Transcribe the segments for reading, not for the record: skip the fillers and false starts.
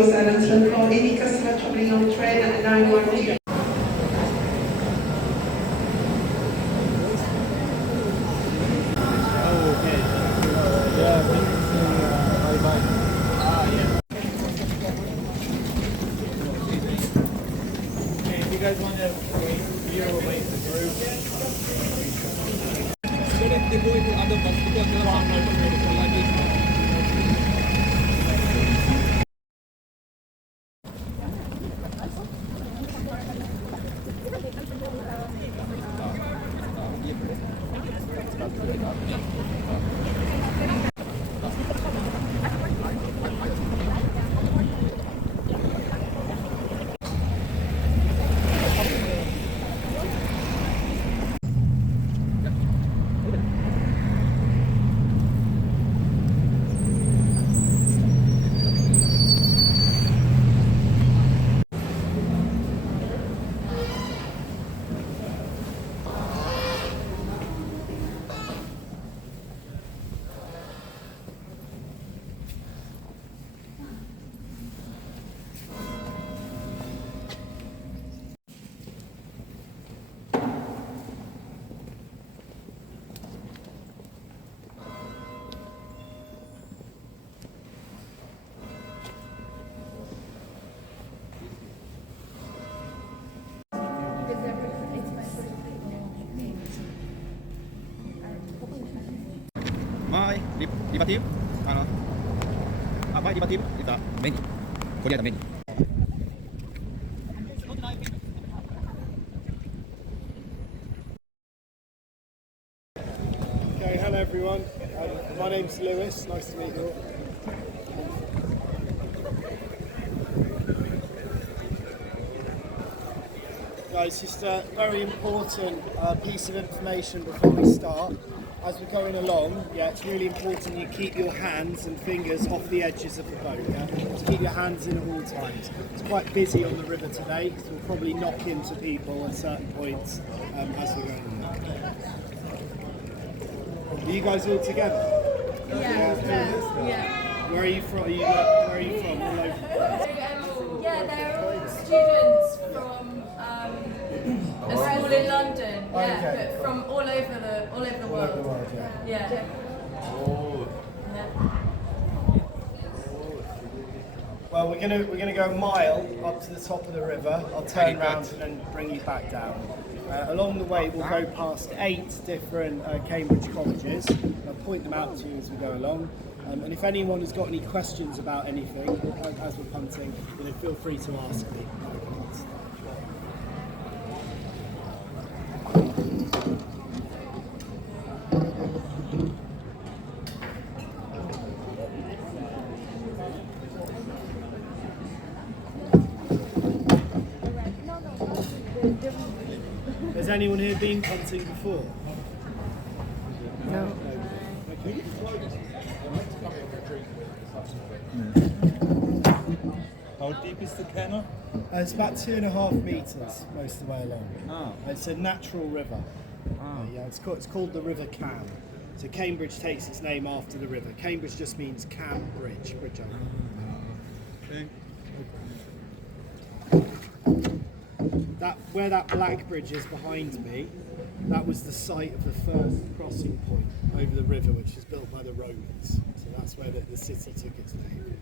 and for any customer travelling on train and 912. My derivative, my derivative is the menu. Korea the menu. Okay, hello everyone. My name's Lewis. Nice to meet you all. Guys, just a very important piece of information before we start. As we're going along, it's really important you keep your hands and fingers off the edges of the boat, to keep your hands in at all times. It's quite busy on the river today, so we'll probably knock into people at certain points as we're going along. Are you guys all together? Yeah. Where are you from? Where are you from? All over. They're all students from a school in London. Okay. But from all over the world. All over the world, Yeah. Well, we're gonna go a mile up to the top of the river. I'll turn around and then bring you back down. Along the way, we'll go past 8 different Cambridge colleges. I'll point them out to you as we go along. And if anyone has got any questions about anything as we're punting, then feel free to ask me. Has anyone here been punting before? No. Okay. How deep is the canal? It's about 2.5 metres most of the way along. Ah. It's a natural river. It's called the River Cam. So Cambridge takes its name after the river. Cambridge just means Cam Bridge, bridge over. Okay. Where that black bridge is behind me, that was the site of the first crossing point over the river, which was built by the Romans. So that's where the city took its name.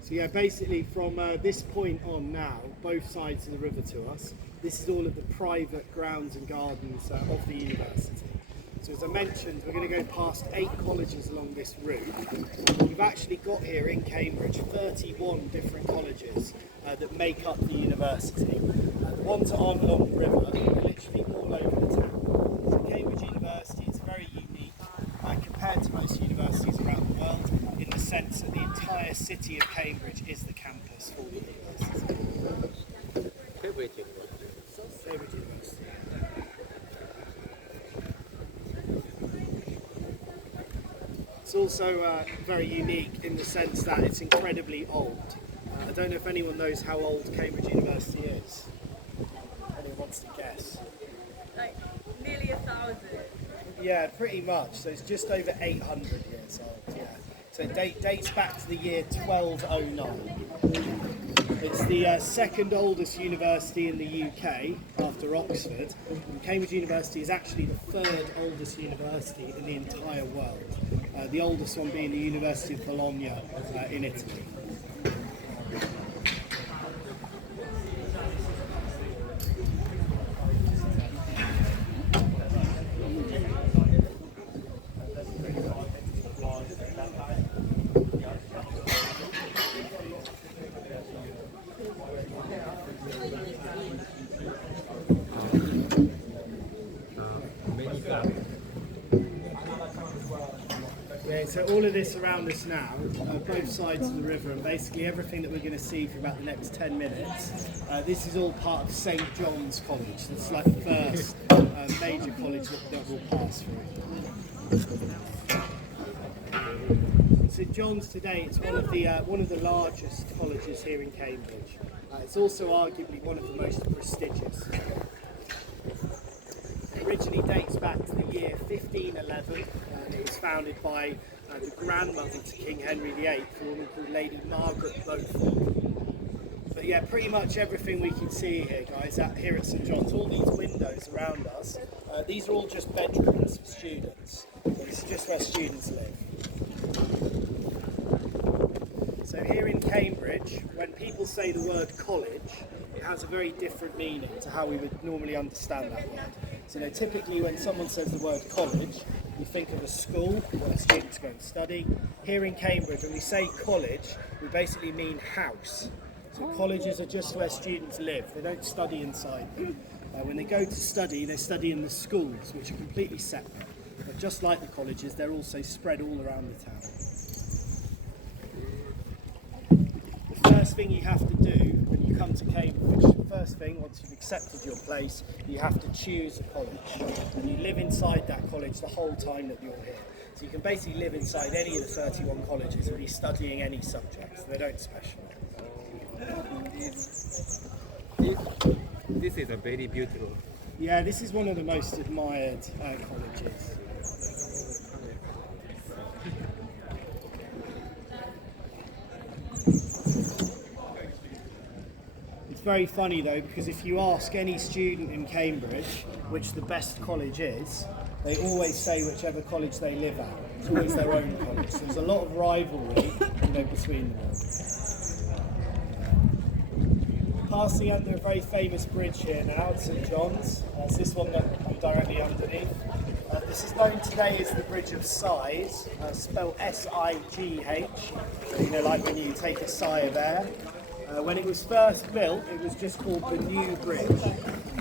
So basically from this point on now, both sides of the river to us, this is all of the private grounds and gardens of the university. So as I mentioned, we're going to go past 8 colleges along this route. We've actually got here in Cambridge 31 different colleges that make up the university. The ones that aren't along the river are literally all over the town. So Cambridge University is very unique compared to most universities around the world in the sense that the entire city of Cambridge is the campus for the university. Cambridge University. It's also very unique in the sense that it's incredibly old. I don't know if anyone knows how old Cambridge University is. Anyone? wants to guess? Like nearly 1,000. Yeah, pretty much. So it's just over 800 years old. Yeah. So it dates back to the year 1209. It's the second oldest university in the UK after Oxford. And Cambridge University is actually the third oldest university in the entire world. The oldest one being the University of Bologna in Italy. Yeah, so all of this around us now, both sides of the river, and basically everything that we're going to see for about the next 10 minutes, this is all part of St John's College. It's like the first major college that we'll pass through. St John's today, it's one of the largest colleges here in Cambridge. It's also arguably one of the most prestigious. It originally dates back to the year 1511, and it was founded by the grandmother to King Henry VIII, a woman called Lady Margaret Beaufort. But yeah, pretty much everything we can see here, guys, here at St John's, all these windows around us, these are all just bedrooms for students. This is just where students live. So here in Cambridge, when people say the word college, it has a very different meaning to how we would normally understand that word. So typically when someone says the word college, you think of a school where students go and study. Here in Cambridge, when we say college, we basically mean house. So colleges are just where students live. They don't study inside them. When they go to study, they study in the schools, which are completely separate. But just like the colleges, they're also spread all around the town. The first thing you have to do when you come to Cambridge, first thing, once you've accepted your place, you have to choose a college. And you live inside that college the whole time that you're here. So you can basically live inside any of the 31 colleges and be studying any subjects. They don't specialise. This is a very beautiful. Yeah, this is one of the most admired colleges. It's very funny though, because if you ask any student in Cambridge which the best college is, they always say whichever college they live at. It's always their own college. So there's a lot of rivalry, between them. Passing under a very famous bridge here now at St John's. It's this one that I'm directly underneath. This is known today as the Bridge of Sighs, spelled S-I-G-H, like when you take a sigh of air. When it was first built, it was just called the New Bridge.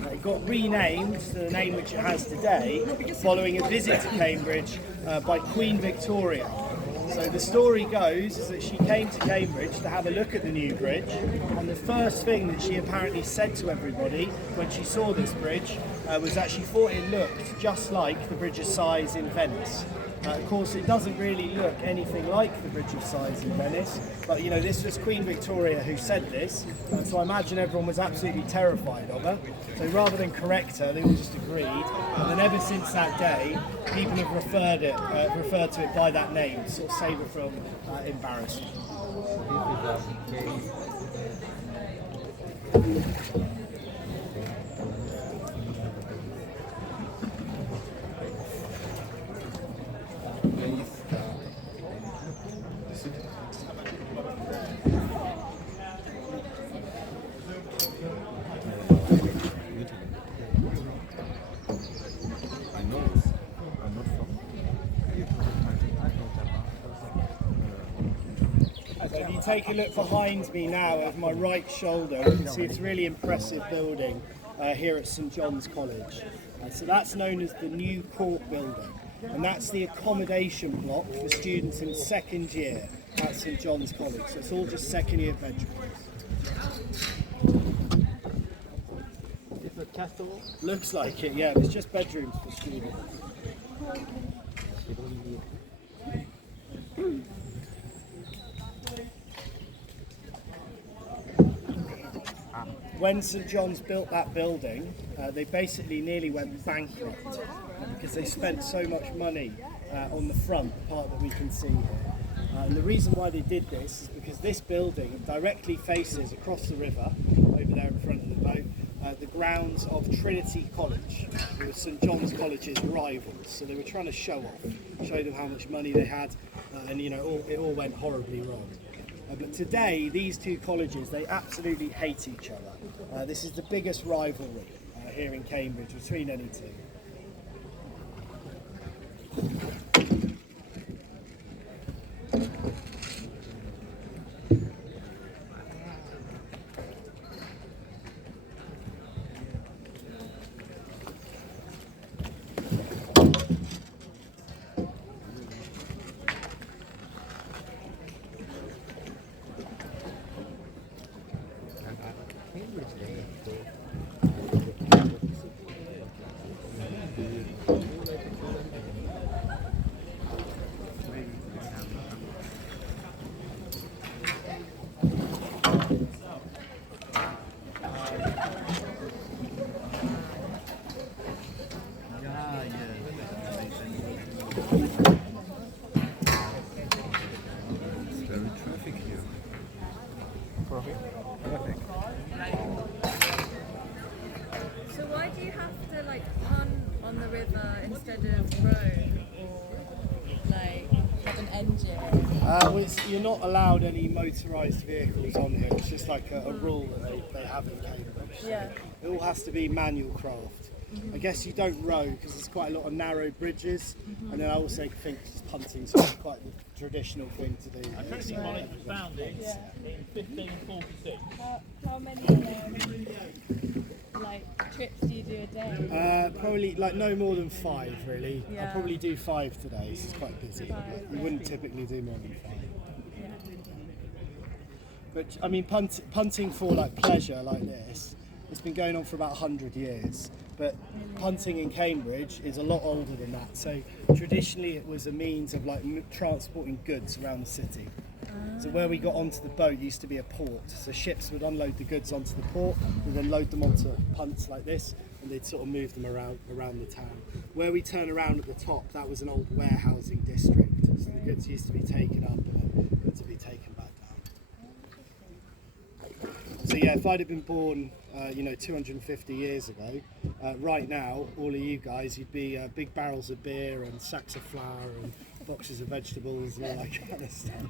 It got renamed to the name which it has today, following a visit to Cambridge by Queen Victoria. So the story goes is that she came to Cambridge to have a look at the new bridge, and the first thing that she apparently said to everybody when she saw this bridge was that she thought it looked just like the Bridge of Sighs in Venice. Of course, it doesn't really look anything like the Bridge of Sighs in Venice, but this was Queen Victoria who said this, and so I imagine everyone was absolutely terrified of her. So rather than correct her, they all just agreed, and then ever since that day, people have referred to it by that name, to sort of save her from embarrassment. Take a look behind me now over my right shoulder. You can see it's a really impressive building here at St John's College. So that's known as the New Court Building, and that's the accommodation block for students in second year at St John's College. So it's all just second year bedrooms. It's a castle. Looks like it, yeah. It's just bedrooms for students. when St John's built that building, they basically nearly went bankrupt because they spent so much money on the front, the part that we can see here. And the reason why they did this is because this building directly faces across the river, over there in front of the boat, the grounds of Trinity College, who was St John's College's rivals. So they were trying to show them how much money they had, and it all went horribly wrong. But today, these two colleges, they absolutely hate each other. This is the biggest rivalry here in Cambridge between any two. So why do you have to like pun on the river instead of row or like have an engine? You're not allowed any motorised vehicles on here. It's just like a rule that they have in Cambridge. Yeah. It all has to be manual craft. I guess you don't row because there's quite a lot of narrow bridges, and then I also think punting's quite the traditional thing to do. A Trinity College was founded in 1546. How many like trips do you do a day? Probably like no more than 5 really. Yeah. I'll probably do 5 today, so it's quite busy. 5, You wouldn't typically do more than 5. Yeah. But I mean punting for like pleasure like this, it's been going on for about 100 years. But punting in Cambridge is a lot older than that. So traditionally it was a means of like transporting goods around the city. So where we got onto the boat used to be a port. So ships would unload the goods onto the port and then load them onto punts like this, and they'd sort of move them around the town. Where we turn around at the top, that was an old warehousing district. So the goods used to be taken up and then goods would be taken back down. So yeah, if I'd have been born 250 years ago, right now, all of you guys, you'd be big barrels of beer and sacks of flour and boxes of vegetables and all that kind of stuff.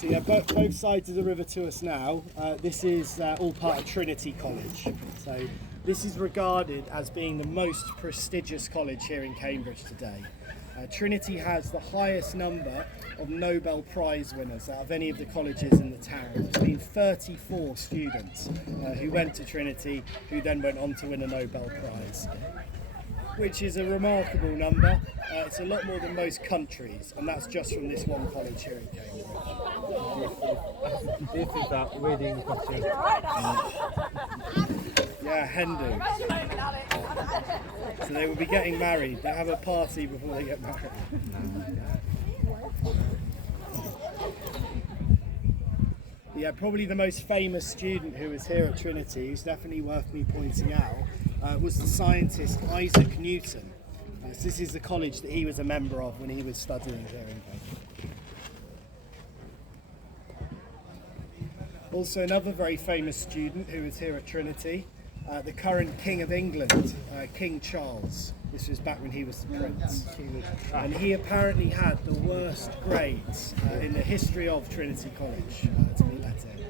So yeah, both sides of the river to us now. This is all part of Trinity College. So this is regarded as being the most prestigious college here in Cambridge today. Trinity has the highest number of Nobel Prize winners out of any of the colleges in the town. There's been 34 students who went to Trinity who then went on to win a Nobel Prize, which is a remarkable number. It's a lot more than most countries, and that's just from this one college here in Cambridge. This is a wedding costume. Yeah, Hindu. So they will be getting married. They have a party before they get married. Yeah, probably the most famous student who was here at Trinity, who's definitely worth me pointing out, was the scientist Isaac Newton. So this is the college that he was a member of when he was studying here in Cambridge. Also another very famous student who was here at Trinity, the current King of England, King Charles. This was back when he was the Prince. And he apparently had the worst grades in the history of Trinity College to be let in.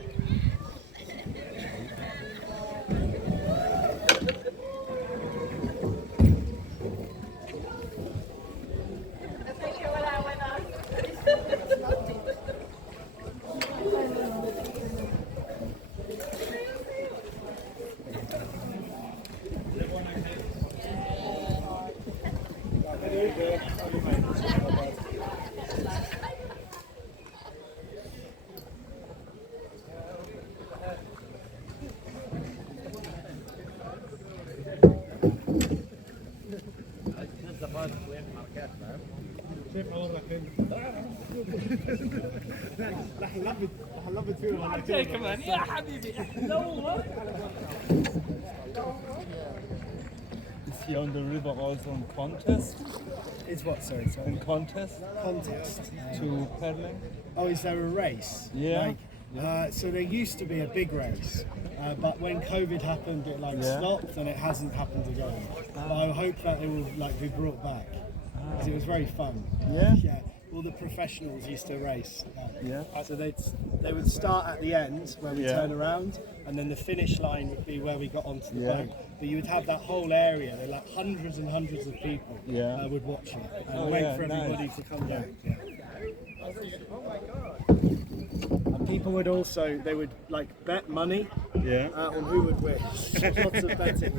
عليك كمان يا حبيبي دور. Is here on the river also in contest? It's what, sorry? In contest Contest. to paddling? Oh, is there a race? Yeah. So there used to be a big race, but when COVID happened, it Yeah. stopped and it hasn't happened again. But I hope that it will be brought back because it was very fun. Yeah? Yeah. All the professionals used to race. Yeah. So they would start at the end where we Yeah. turn around, and then the finish line would be where we got onto the Yeah. boat. But you would have that whole area. There like hundreds and hundreds of people Yeah. would watch it and Oh, wait yeah, for everybody nice. to come back. Yeah. And people would also like bet money Yeah. on who would win. Lots of betting.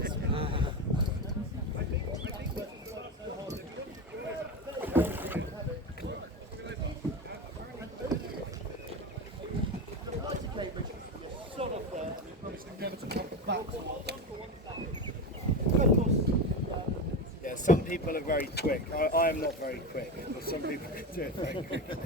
Yeah, some people are very quick. I am not very quick, but some people can do it very quickly.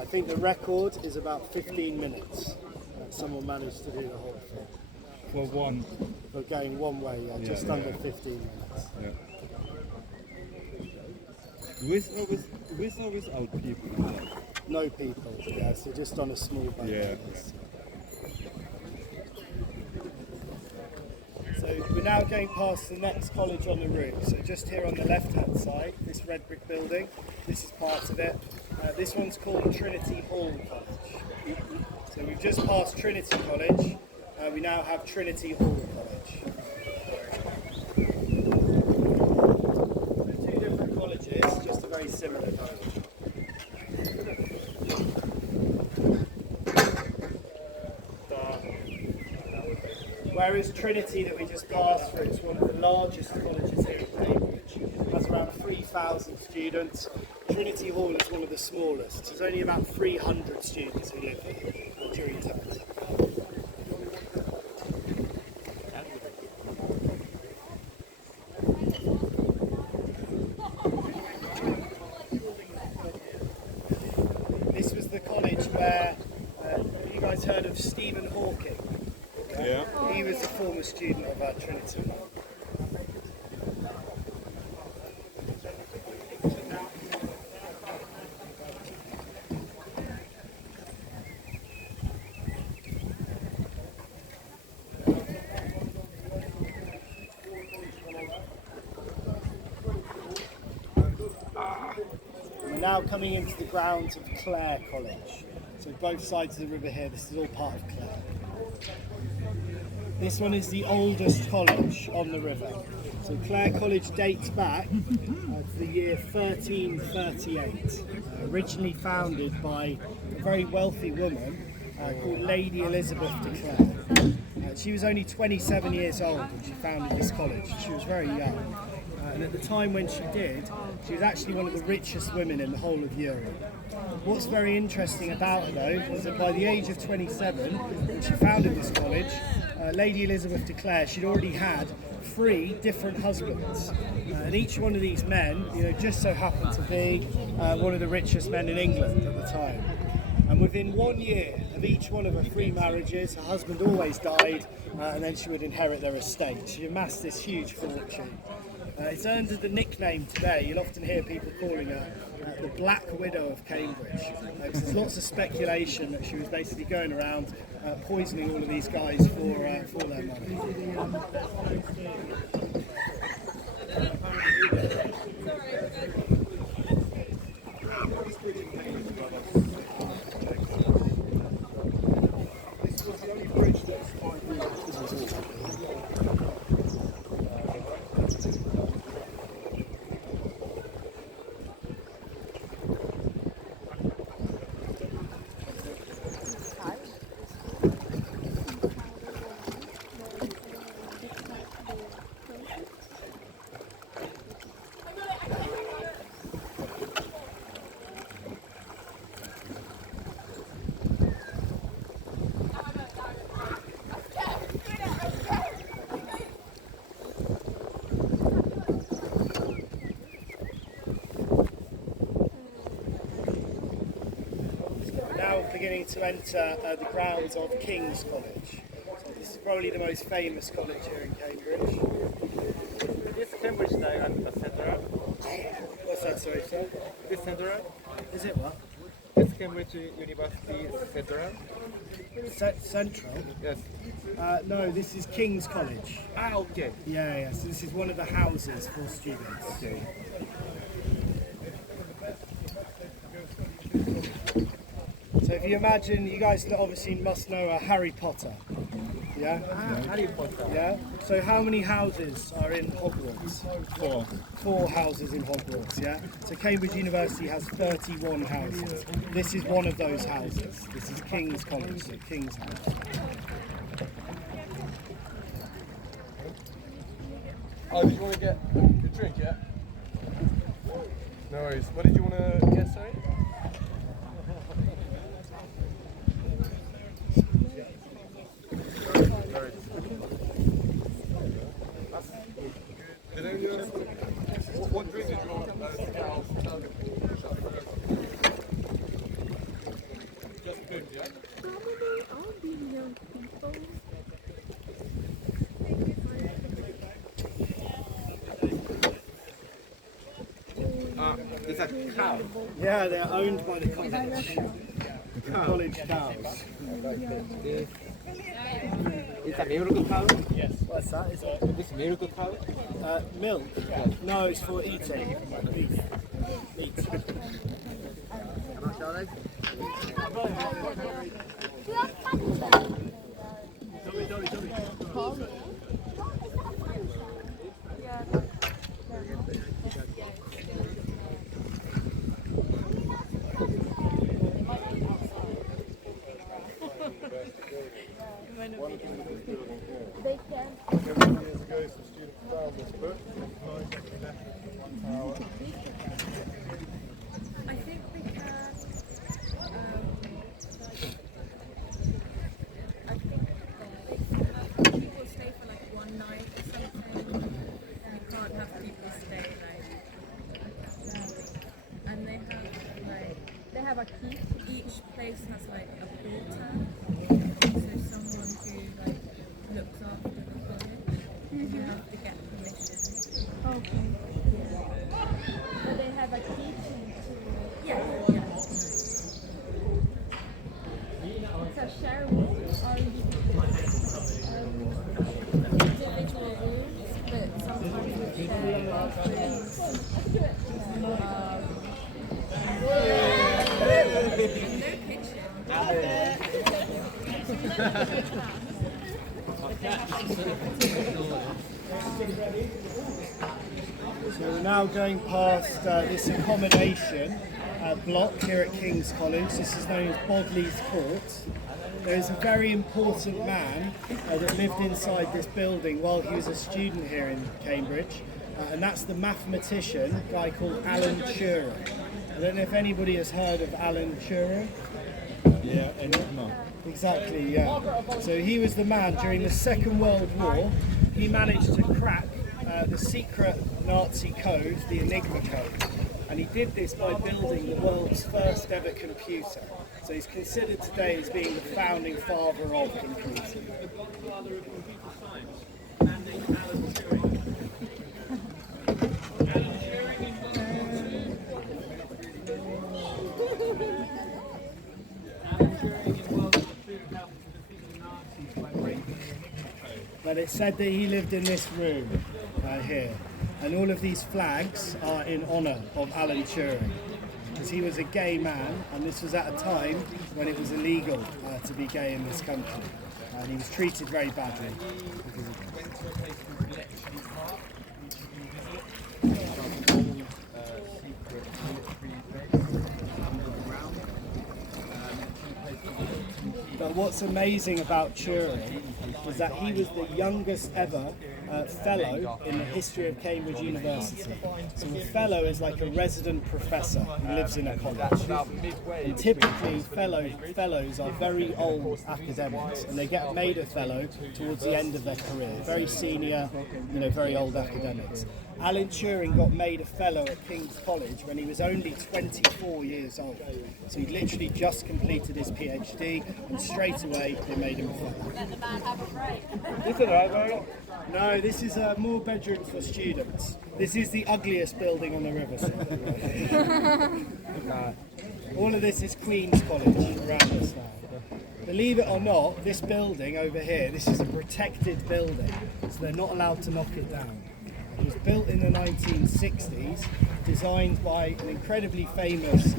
I think the record is about 15 minutes. Someone managed to do the whole thing. For one. For going one way, just under 15 minutes. Yeah. With or without people? No people, yeah, so just on a small boat. Yeah. So we're now going past the next college on the route. So just here on the left-hand side, this red brick building, this is part of it. This one's called Trinity Hall College. So we've just passed Trinity College. We now have Trinity Hall College. Two different colleges, just a very similar college. Whereas Trinity that we just passed through is one of the largest colleges here in Cambridge. It has around 3,000 students. Trinity Hall is one of the smallest. There's only about 300 students who live here during term. This was the college where, have you guys heard of Stephen Hawking? Yeah. He was a former student of our Trinity. We're now coming into the grounds of Clare College. So both sides of the river here, this is all part of Clare. This one is the oldest college on the river. So Clare College dates back to the year 1338, originally founded by a very wealthy woman called Lady Elizabeth de Clare. She was only 27 years old when she founded this college. She was very young. And at the time when she did, she was actually one of the richest women in the whole of Europe. What's very interesting about her though, was that by the age of 27, when she founded this college, Lady Elizabeth de Clare, she'd already had 3 different husbands. And each one of these men, just so happened to be one of the richest men in England at the time. And within 1 year of each one of her 3 marriages, her husband always died, and then she would inherit their estate. She amassed this huge fortune. It's earned her the nickname today. You'll often hear people calling her the Black Widow of Cambridge. Because there's lots of speculation that she was basically going around poisoning all of these guys for their money. going to enter the grounds of King's College. So this is probably the most famous college here in Cambridge. Is Cambridge central? What's that, sorry, sir? Is central? Is it what? Is Cambridge University central? Central? Yes. No, this is King's College. Ah, okay. Yeah, so this is one of the houses for students. Okay. So if you imagine, you guys obviously must know Harry Potter. Yeah? Harry Potter. Yeah? So how many houses are in Hogwarts? 4. 4 houses in Hogwarts, yeah? So Cambridge University has 31 houses. This is one of those houses. This is King's College, so King's House. Oh, did you want to get a drink, yeah? No worries. What did you want to get, sorry? What drink did you want? Just food, yeah? All being young people. It's a cow. Yeah, they're owned by the college. The college cows. It's a milk cow. What's that? Is it It's milk cow. milk? No, it's for eating. Meat. They can. Years ago, some students found this book. I think because I think people stay for like one night or something. You can't have people stay like, and they have a key. Each place has like a porter, so someone who like looks after the college. You have to get permission. Okay. But they have a kitchen too. Yeah. It's a share room or Individual rooms, but sometimes we share bathrooms. No kitchen. So we're now going past this accommodation block here at King's College. This is known as Bodley's Court. There is a very important man that lived inside this building while he was a student here in Cambridge, and that's the mathematician, a guy called Alan Turing. I don't know if anybody has heard of Alan Turing. Yeah, and no. Exactly, yeah. So he was the man during the Second World War. He managed to crack the secret Nazi code, the Enigma code. And he did this by building the world's first ever computer. So he's considered today as being the founding father of computing. But it's said that he lived in this room here. And all of these flags are in honour of Alan Turing. Because he was a gay man, and this was at a time when it was illegal to be gay in this country. And he was treated very badly because of it. But what's amazing about Turing was that he was the youngest ever fellow in the history of Cambridge University. So a fellow is like a resident professor who lives in a college. And typically fellows are very old academics, and they get made a fellow towards the end of their career. Very senior, very old academics. Alan Turing got made a fellow at King's College when he was only 24 years old. So he'd literally just completed his PhD, and straight away they made him a fellow. Let the man have a break. Is it library? No, this is more bedrooms for students. This is the ugliest building on the riverside. All of this is Queen's College around us now. Believe it or not, this building over here, this is a protected building, so they're not allowed to knock it down. It was built in the 1960s, designed by an incredibly famous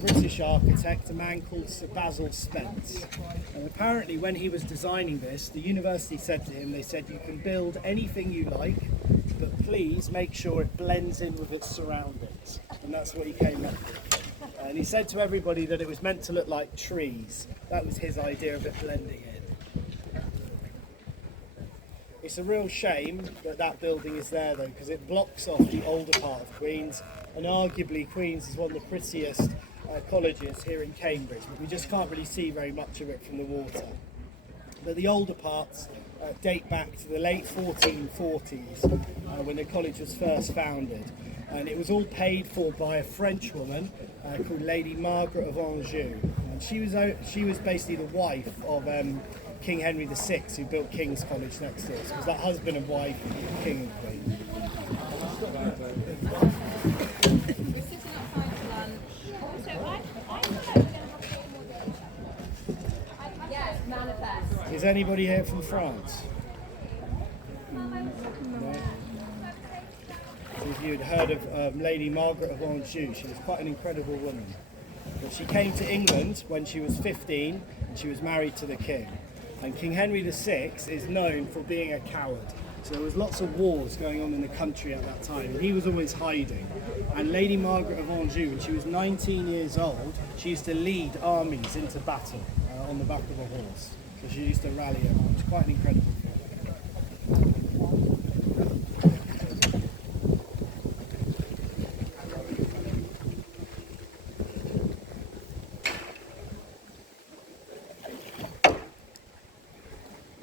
British architect, a man called Sir Basil Spence. And apparently when he was designing this, the university said to him, they said, you can build anything you like, but please make sure it blends in with its surroundings. And that's what he came up with. And he said to everybody that it was meant to look like trees. That was his idea of it blending in. It's a real shame that that building is there though, because it blocks off the older part of Queen's, and arguably Queen's is one of the prettiest colleges here in Cambridge, but we just can't really see very much of it from the water. But the older parts date back to the late 1440s when the college was first founded, and it was all paid for by a French woman called Lady Margaret of Anjou, and she was basically the wife of King Henry VI, who built King's College next door. So it was that husband and wife, King and Queen. We're sitting outside for lunch. Also, I know we're going to have a bit more. Yes, manifest. Is anybody here from France? No. So if you'd heard of Lady Margaret of Anjou, she was quite an incredible woman. But she came to England when she was 15, and she was married to the king. And King Henry VI is known for being a coward. So there was lots of wars going on in the country at that time, and he was always hiding. And Lady Margaret of Anjou, when she was 19 years old, she used to lead armies into battle on the back of a horse. So she used to rally everyone. It's quite an incredible thing.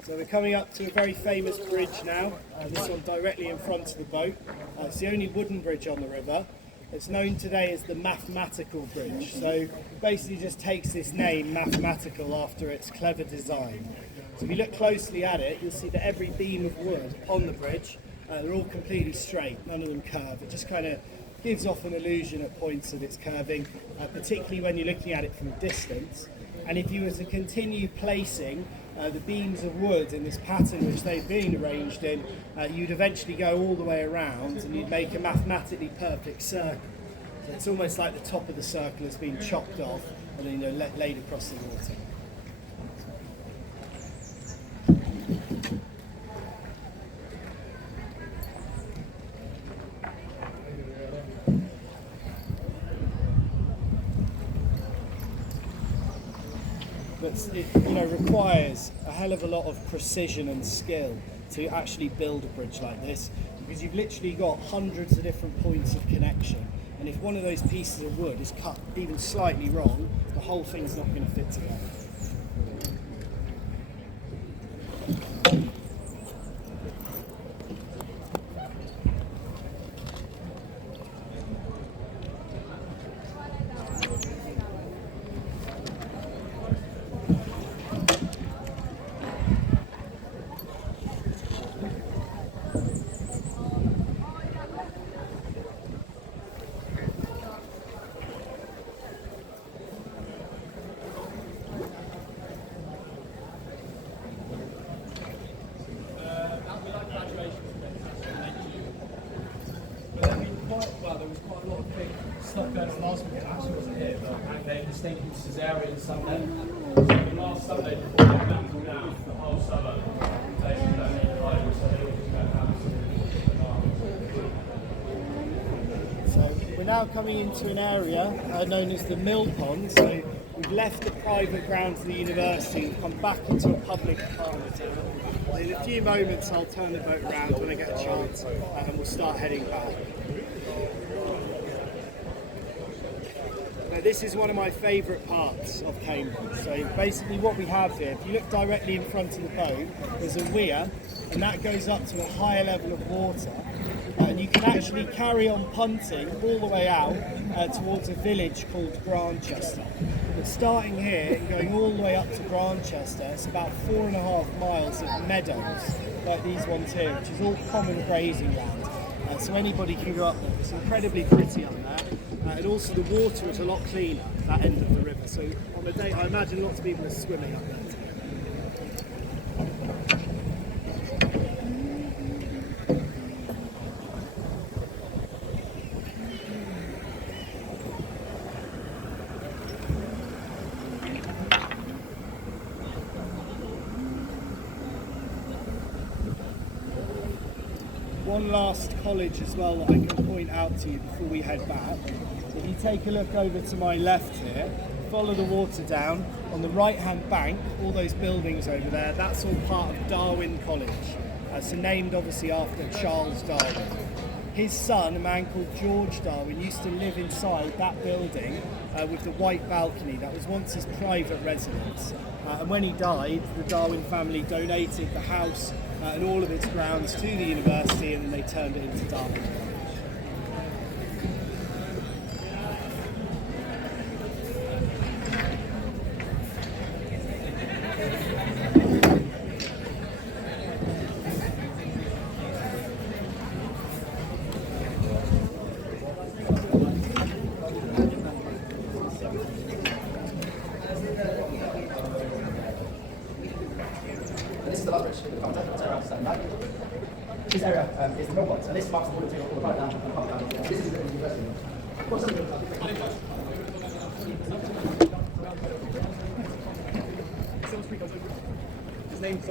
So we're coming up to a very famous bridge now, this one directly in front of the boat. It's the only wooden bridge on the river. It's known today as the Mathematical Bridge. So it basically just takes this name, mathematical, after its clever design. So if you look closely at it, you'll see that every beam of wood on the bridge, they're all completely straight, none of them curve. It just kind of gives off an illusion at points of its curving, particularly when you're looking at it from a distance. And if you were to continue placing the beams of wood in this pattern which they've been arranged in, you'd eventually go all the way around and you'd make a mathematically perfect circle. So it's almost like the top of the circle has been chopped off and then laid across the water. But it requires a hell of a lot of precision and skill to actually build a bridge like this, because you've literally got hundreds of different points of connection, and if one of those pieces of wood is cut even slightly wrong, the whole thing's not going to fit together. There was quite a lot of big stuff going on last week. I actually wasn't here, but they distinctly Caesarean Sunday. So the last Sunday before they went down for the whole summer, they don't need the Bible, so they all just go down. So we're now coming into an area known as the Mill Pond. So We've left the private grounds of the university and come back into a public apartment. In a few moments I'll turn the boat around when I get a chance and we'll start heading back. Now, this is one of my favourite parts of Cambridge. So basically what we have here, if you look directly in front of the boat, there's a weir and that goes up to a higher level of water. And you can actually carry on punting all the way out towards a village called Grantchester. But starting here and going all the way up to Grantchester, it's about 4.5 miles of meadows, like these ones here, which is all common grazing land. So anybody can go up there. It's incredibly pretty up there. And also the water is a lot cleaner at that end of the river. So on a day, I imagine lots of people are swimming up there today. One last college as well that I can point out to you before we head back. If you take a look over to my left here, follow the water down, on the right hand bank, all those buildings over there, that's all part of Darwin College. So named obviously after Charles Darwin. His son, a man called George Darwin, used to live inside that building with the white balcony. That was once his private residence. And when he died, the Darwin family donated the house and all of its grounds to the university, and then they turned it into Darwin. This is the last bridge that comes up around 7 9. This area is the mailbox, and this marks the border to all the right down and the park down. This is the university. His name's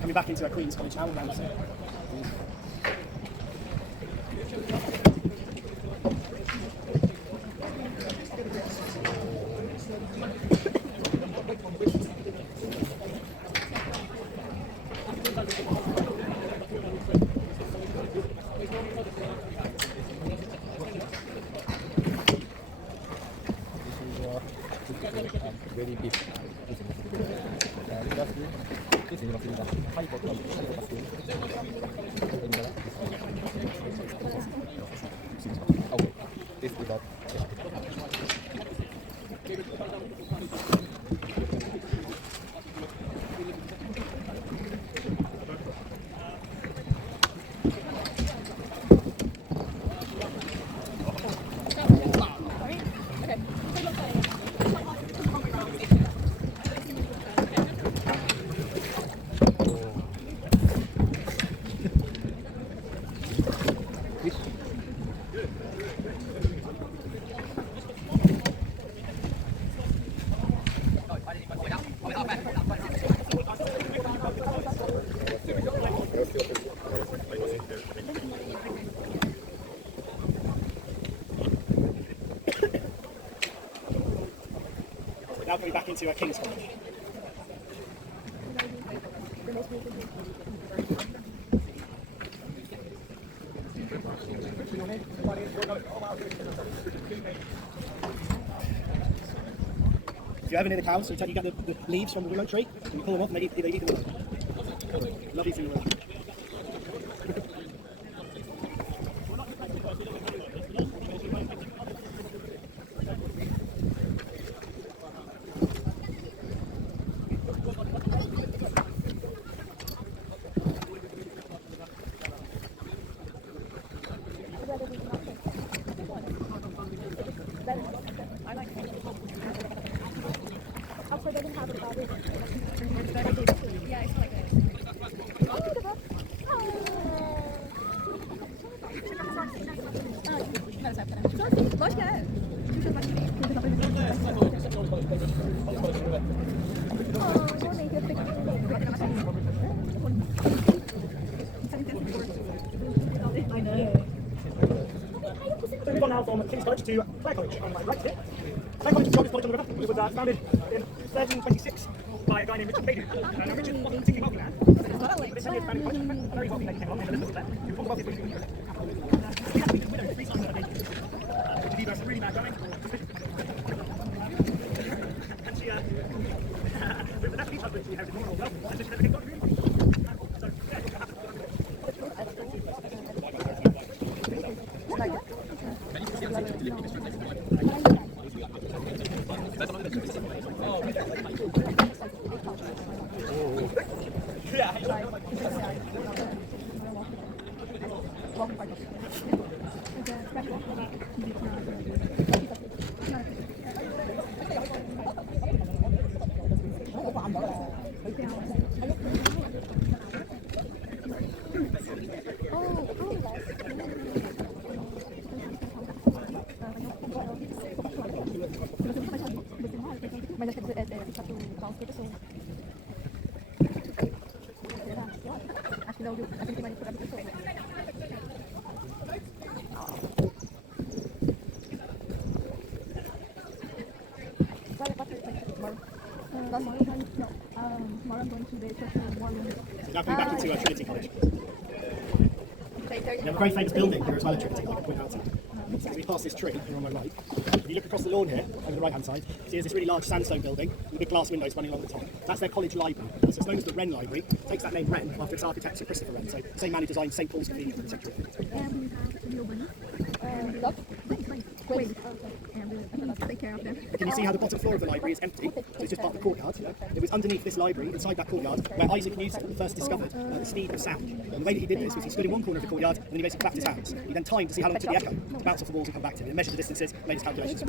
coming back into Queen's College now. very deep. Now going back into King's College. If you're ever near the cows, so you get the leaves from the willow tree, and you pull them off and they eat them. Lovely thing. Yeah, it's like this. from King's College to Clare College on my right here. Clare College is the oldest college on the river. It was founded in 1326 by a guy named Richard Beatty. Now Richard wasn't particularly wealthy man, but this founded college, a very wealthy lady came along, and Elizabeth was there. He was one of the wealthiest women in Europe. He had been widowed 3 times already. To leave us really bad going. And she, with the left each husband, she inherited more wealth, and so she never came to really. Now coming back into Trinity College. You have a very famous building here as well at Trinity, I can point out to you. So we pass this tree here on my right. If you look across the lawn here, over the right hand side, see there's this really large sandstone building with big glass windows running along the top. That's their college library. So it's known as the Wren Library. It takes that name Wren after its architect, Sir Christopher Wren. So same man who designed St Paul's Cathedral, etc. Can you see how the bottom floor of the library is empty? So it's just part of the courtyard. It was underneath this library, inside that courtyard, where Isaac Newton first discovered the speed of sound. And the way that he did this was he stood in one corner of the courtyard and then he basically clapped his hands. He then timed to see how long it took the echo to bounce off the walls and come back to him. He measured the distances, made his calculations.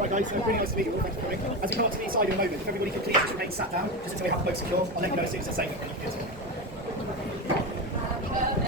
Right guys, so really nice to meet you all, thanks for coming. As we come up to the side in a moment, if everybody could please just remain sat down, just until we have the boat secure, I'll let you know as soon as I say that.